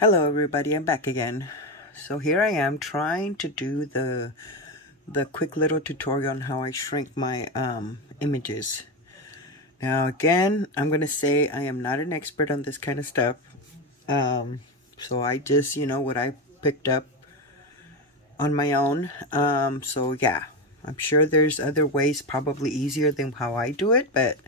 Hello everybody, I'm back again. So here I am trying to do the quick little tutorial on how I shrink my images. Now again, I'm gonna say I am not an expert on this kind of stuff. So I just, what I picked up on my own. So yeah, I'm sure there's other ways probably easier than how I do it, but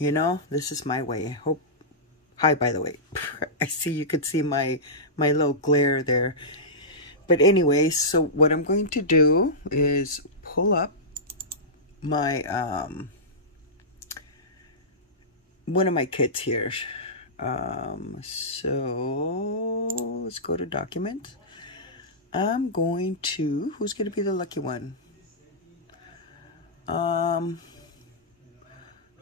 this is my way. I hope. Hi, by the way. I see you could see my little glare there. But anyway, so what I'm going to do is pull up my one of my kits here. So let's go to documents. I'm going to, who's going to be the lucky one?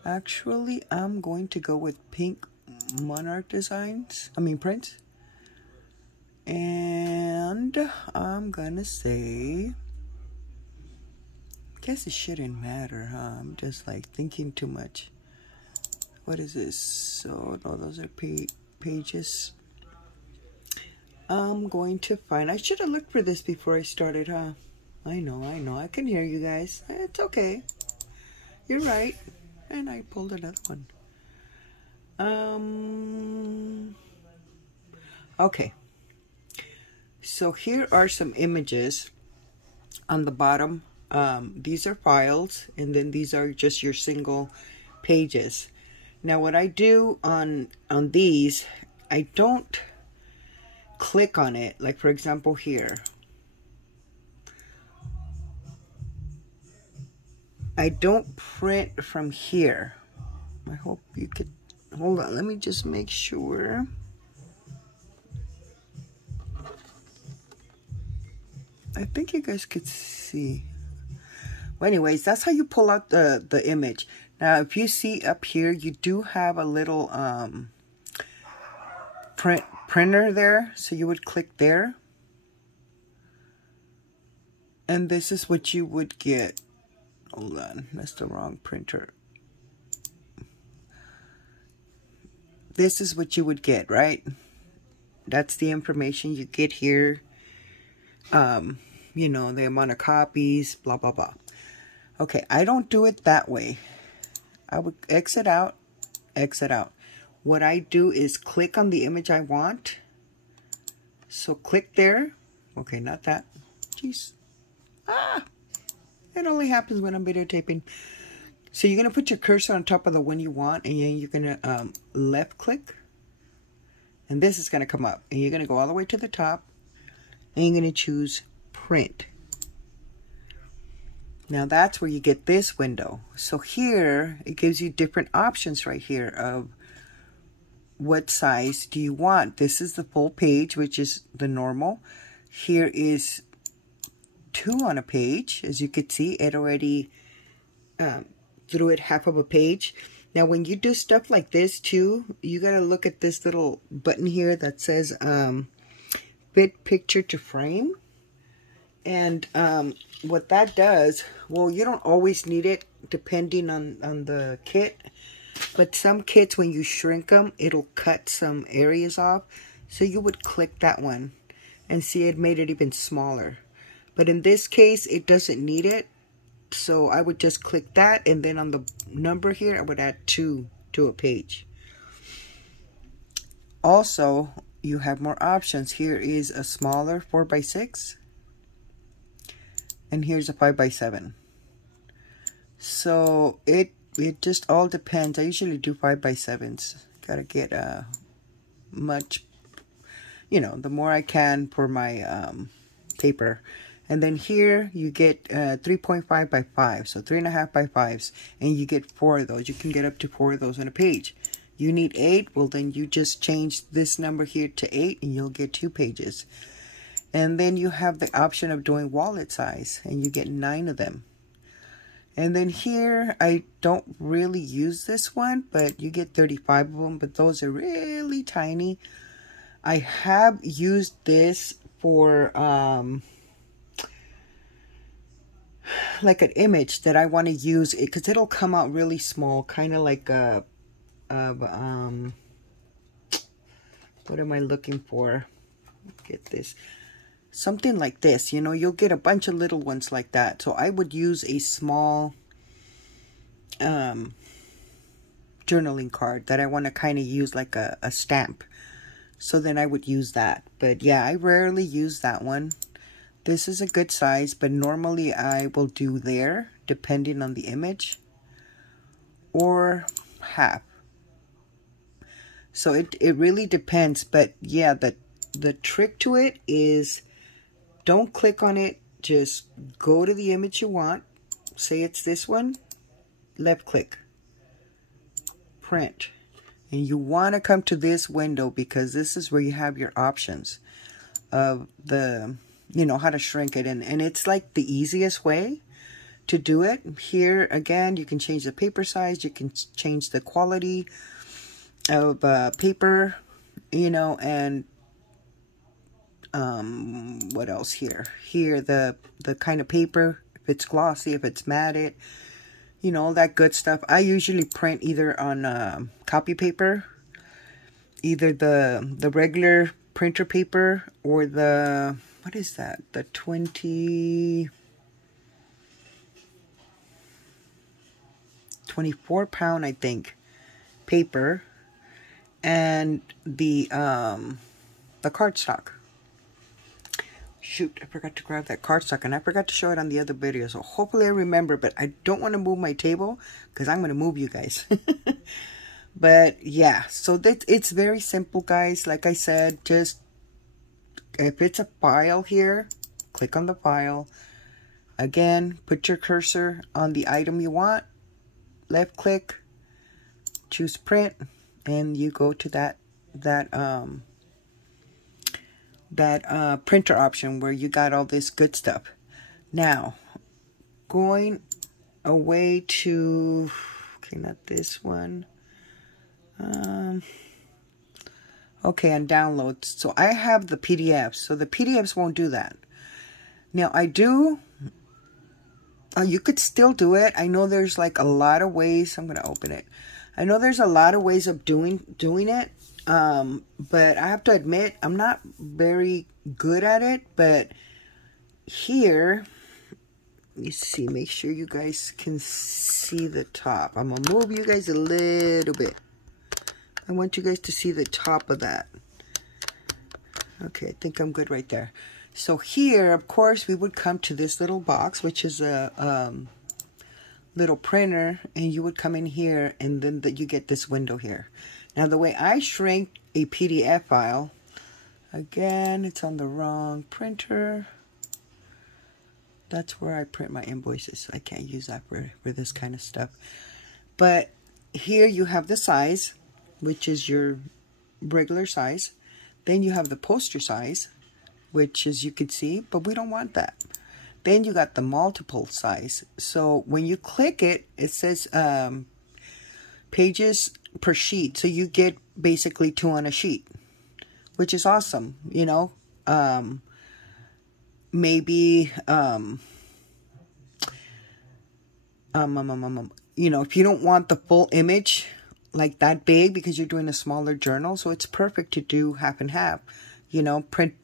Actually, I'm going to go with Pink Monarch Designs, prints. And I'm gonna say, I guess it shouldn't matter, huh? I'm just like thinking too much. What is this? So no, those are pages. I'm going to find, I should have looked for this before I started, huh? I know, I can hear you guys. It's okay. You're right. And I pulled another one. Okay. So here are some images on the bottom. These are files, and then these are just your single pages. Now what I do on these, I don't click on it. Like for example here. I don't print from here. I hope you could, hold on, let me just make sure. I think you guys could see. Well, anyways, that's how you pull out the image. Now, if you see up here, you do have a little printer there. So you would click there. And this is what you would get. Hold on, that's the wrong printer. This is what you would get, right? That's the information you get here. The amount of copies, blah, blah, blah. Okay, I don't do it that way. I would exit out, exit out. What I do is click on the image I want. So click there. Okay, not that. Jeez. It only happens when I'm videotaping. So you're going to put your cursor on top of the one you want, and then you're going to left click. And this is going to come up. And you're going to go all the way to the top. And you're going to choose print. Now that's where you get this window. So here, it gives you different options right here of what size do you want. This is the full page, which is the normal. Here is 2 on a page. As you could see, it already threw it half of a page. Now when you do stuff like this too, you got to look at this little button here that says fit picture to frame. And what that does, well, you don't always need it depending on the kit. But some kits, when you shrink them, it'll cut some areas off. So you would click that one and see it made it even smaller. But in this case, it doesn't need it. So I would just click that, and then on the number here, I would add 2 to a page. Also, you have more options. Here is a smaller 4x6. And here's a 5x7. So it just all depends. I usually do 5x7s. Gotta get much, the more I can for my paper. And then here you get 3.5 by 5, so 3.5 by 5s, and you get 4 of those. You can get up to 4 of those on a page. You need 8, well then you just change this number here to 8 and you'll get 2 pages. And then you have the option of doing wallet size, and you get 9 of them. And then here, I don't really use this one, but you get 35 of them, but those are really tiny. I have used this for like an image that I want to use it, because it'll come out really small, kind of like a what am I looking for? get this. Something like this, you know, you'll get a bunch of little ones like that. So I would use a small journaling card that I want to kind of use like a stamp. So then I would use that. But yeah, I rarely use that one. This is a good size, but normally I will do there, depending on the image, or half. So it really depends. But yeah, the trick to it is don't click on it. Just go to the image you want. Say it's this one. Left click. Print. And you want to come to this window because this is where you have your options of the, you know, how to shrink it. And it's like the easiest way to do it. Here, again, you can change the paper size. You can change the quality of paper, you know, and what else here? Here, the kind of paper, if it's glossy, if it's matted, you know, all that good stuff. I usually print either on copy paper, either the regular printer paper or the, what is that? The 24 pound, I think, paper, and the cardstock. Shoot, I forgot to grab that cardstock, and I forgot to show it on the other video, so hopefully I remember, but I don't want to move my table because I'm going to move you guys. But yeah, so it's very simple, guys. Like I said, just if it's a file here, click on the file. Again, put your cursor on the item you want, left click, choose print, and you go to that printer option where you got all this good stuff. Now, going away to, okay, not this one. Okay, on downloads. So I have the PDFs. So the PDFs won't do that. Now I do. You could still do it. I know there's like a lot of ways. I'm gonna open it. I know there's a lot of ways of doing it. But I have to admit, I'm not very good at it. But here, you see, make sure you guys can see the top. I'm gonna move you guys a little bit. I want you guys to see the top of that. Okay, I think I'm good right there. So here, of course, we would come to this little box, which is a little printer, and you would come in here, and then you get this window here. Now, the way I shrink a PDF file, again, it's on the wrong printer. That's where I print my invoices. I can't use that for this kind of stuff. But here you have the size, which is your regular size. Then you have the poster size, which is, you can see, but we don't want that. Then you got the multiple size. So when you click it, it says pages per sheet. So you get basically 2 on a sheet, which is awesome. You know, maybe, you know, if you don't want the full image like that big because you're doing a smaller journal, so it's perfect to do half and half. You know, print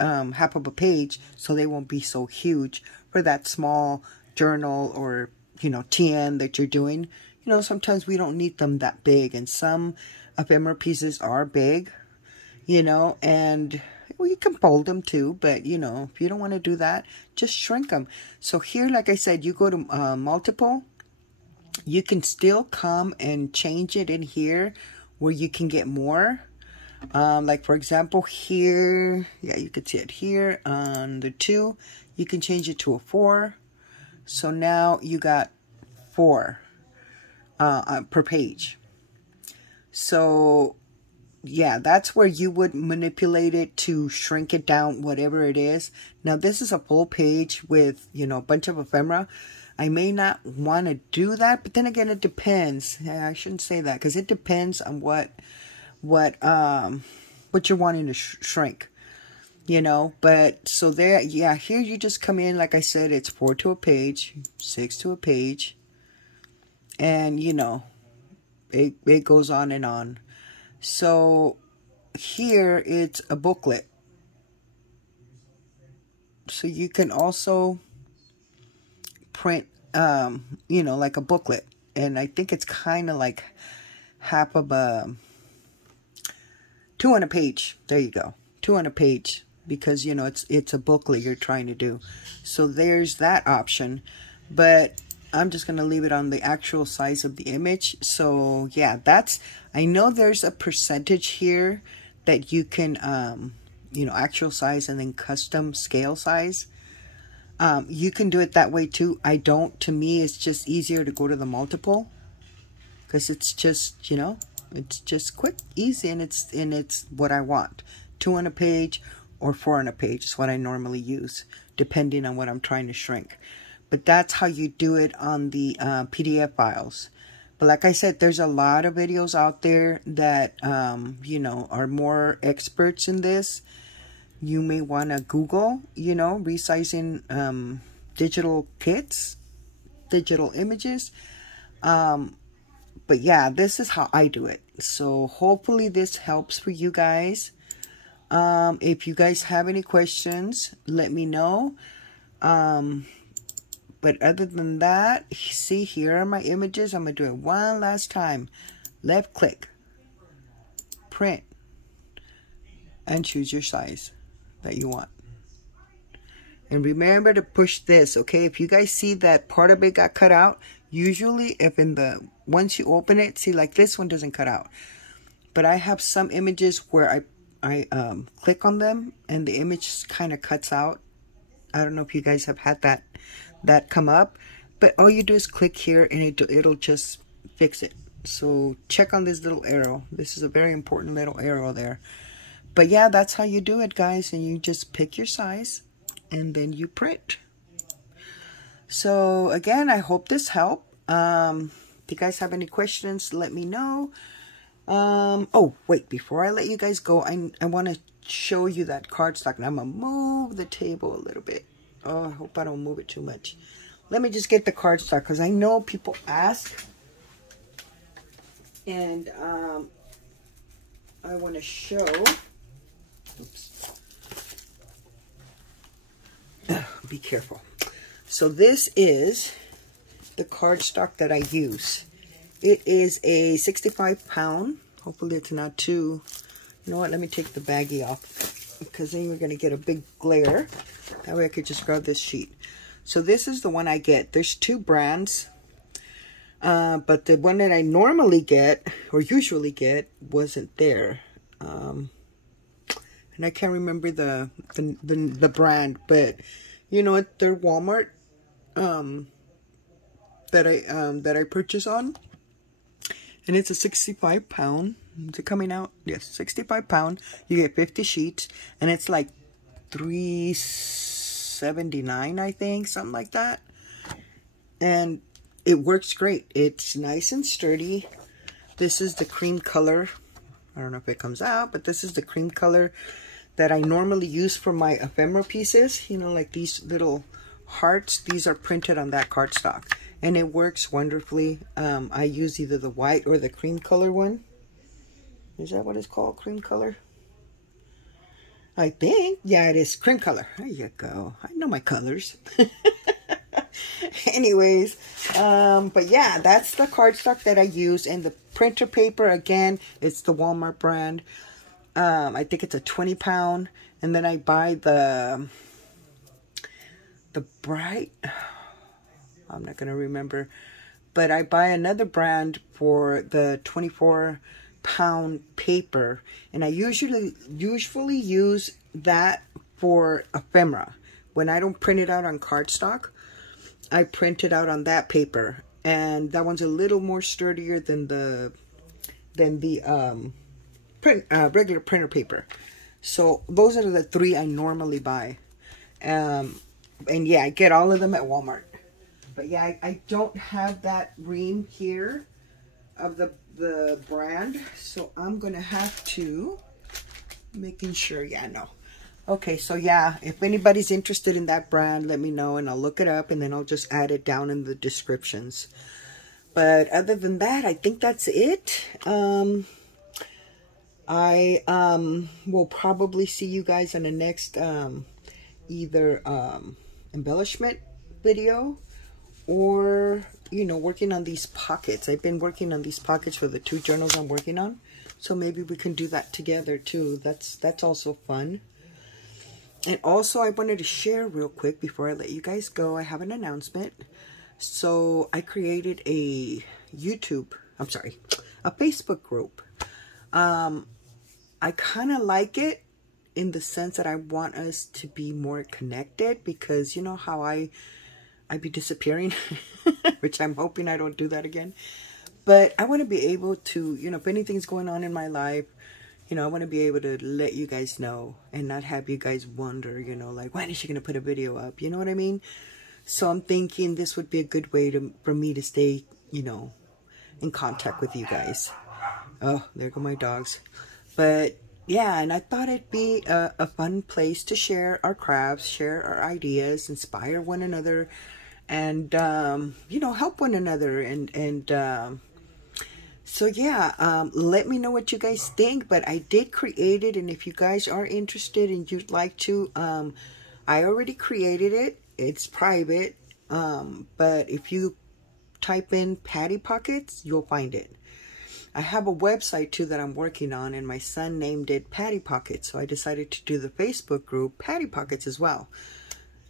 half of a page so they won't be so huge for that small journal or, you know, TN that you're doing. You know, sometimes we don't need them that big, and some ephemera pieces are big, you know, and well, you can fold them too, but you know, if you don't want to do that, just shrink them. So here, like I said, you go to multiple. You can still come and change it in here where you can get more. Like for example here, yeah, you can see it here on the 2. You can change it to a 4. So now you got 4 per page. So yeah, that's where you would manipulate it to shrink it down, whatever it is. Now this is a full page with, you know, a bunch of ephemera. I may not want to do that, but then again, it depends. I shouldn't say that because it depends on what you're wanting to shrink, you know. But so there, yeah, here you just come in, like I said, it's 4 to a page, 6 to a page, and you know, it goes on and on. So here it's a booklet. So you can also print, you know, like a booklet. And I think it's kind of like half of a 2 on a page. There you go. 2 on a page, because, you know, it's a booklet you're trying to do. So there's that option. But I'm just going to leave it on the actual size of the image. So yeah, that's, I know there's a percentage here that you can, you know, actual size and then custom scale size. You can do it that way too. I don't. To me, it's just easier to go to the multiple, because it's just, you know, it's just quick, easy, and it's what I want. 2 on a page or 4 on a page is what I normally use, depending on what I'm trying to shrink. But that's how you do it on the PDF files. But like I said, there's a lot of videos out there that, you know, are more experts in this. You may want to Google, you know, resizing digital kits, digital images. But yeah, this is how I do it. So hopefully this helps for you guys. If you guys have any questions, let me know. But other than that, see, here are my images. I'm going to do it one last time. Left click, print, and choose your size that you want. And remember to push this, okay? If you guys see that part of it got cut out, usually if in the, once you open it, see, like this one doesn't cut out. But I have some images where I click on them and the image kind of cuts out. I don't know if you guys have had that come up, but all you do is click here and it'll just fix it. So check on this little arrow. This is a very important little arrow there. But yeah, that's how you do it, guys. And you just pick your size and then you print. So again, I hope this helped. If you guys have any questions, let me know. Oh wait, before I let you guys go, I want to show you that cardstock. And I'm gonna move the table a little bit. Oh, I hope I don't move it too much. Let me just get the cardstock, because I know people ask. And I want to show. Oops. Be careful. So this is the cardstock that I use. It is a 65-pound. Hopefully it's not too... You know what? Let me take the baggie off, because then we're going to get a big glare. That way I could just grab this sheet. So this is the one I get. There's 2 brands. But the one that I normally get, or usually get, wasn't there. And I can't remember the brand, but you know what? They're Walmart that I purchase on, and it's a 65-pound. Is it coming out? Yes, 65-pound. You get 50 sheets, and it's like $3.79, I think, something like that. And it works great. It's nice and sturdy. This is the cream color. I don't know if it comes out, but this is the cream color that I normally use for my ephemera pieces. You know, like these little hearts. These are printed on that cardstock, and it works wonderfully. I use either the white or the cream color one. Is that what it's called? Cream color? I think. Yeah, it is cream color. There you go. I know my colors. Anyways, but yeah, that's the cardstock that I use. And the printer paper, again, it's the Walmart brand. I think it's a 20-pound. And then I buy the bright, I'm not going to remember, but I buy another brand for the 24-pound paper. And I usually use that for ephemera. When I don't print it out on cardstock, I print it out on that paper, and that one's a little more sturdier than the regular printer paper. So those are the 3 I normally buy, and yeah, I get all of them at Walmart. But yeah, I don't have that ream here of the brand, so I'm gonna have to making sure. Yeah, no. Okay, so yeah, if anybody's interested in that brand, let me know and I'll look it up, and then I'll just add it down in the descriptions. But other than that, I think that's it. I will probably see you guys in the next either embellishment video or, you know, working on these pockets. I've been working on these pockets for the 2 journals I'm working on. So maybe we can do that together too. That's also fun. And also I wanted to share real quick before I let you guys go. I have an announcement. So I created a Facebook group. I kind of like it in the sense that I want us to be more connected, because you know how I be disappearing, which I'm hoping I don't do that again. But I want to be able to, you know, if anything's going on in my life, you know, I want to be able to let you guys know and not have you guys wonder, you know, like, when is she going to put a video up? You know what I mean? So I'm thinking this would be a good way for me to stay, you know, in contact with you guys. Oh, there go my dogs. But yeah, and I thought it'd be a fun place to share our crafts, share our ideas, inspire one another, and, you know, help one another. So yeah, let me know what you guys think. But I did create it, and if you guys are interested and you'd like to, I already created it. It's private, but if you type in Patty Pockets, you'll find it. I have a website too that I'm working on, and my son named it Patty Pockets, so I decided to do the Facebook group Patty Pockets as well.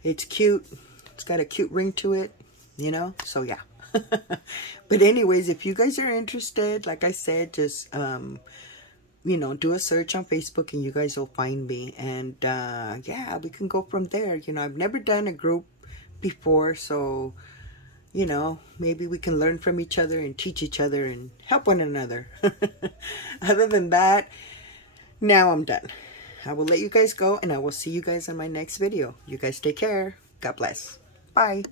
It's cute. It's got a cute ring to it, you know, so yeah. But anyways, if you guys are interested, like I said, just you know, do a search on Facebook and you guys will find me. And yeah, we can go from there. You know, I've never done a group before, so you know, maybe we can learn from each other and teach each other and help one another. Other than that, now I'm done. I will let you guys go, and I will see you guys in my next video. You guys take care. God bless. Bye.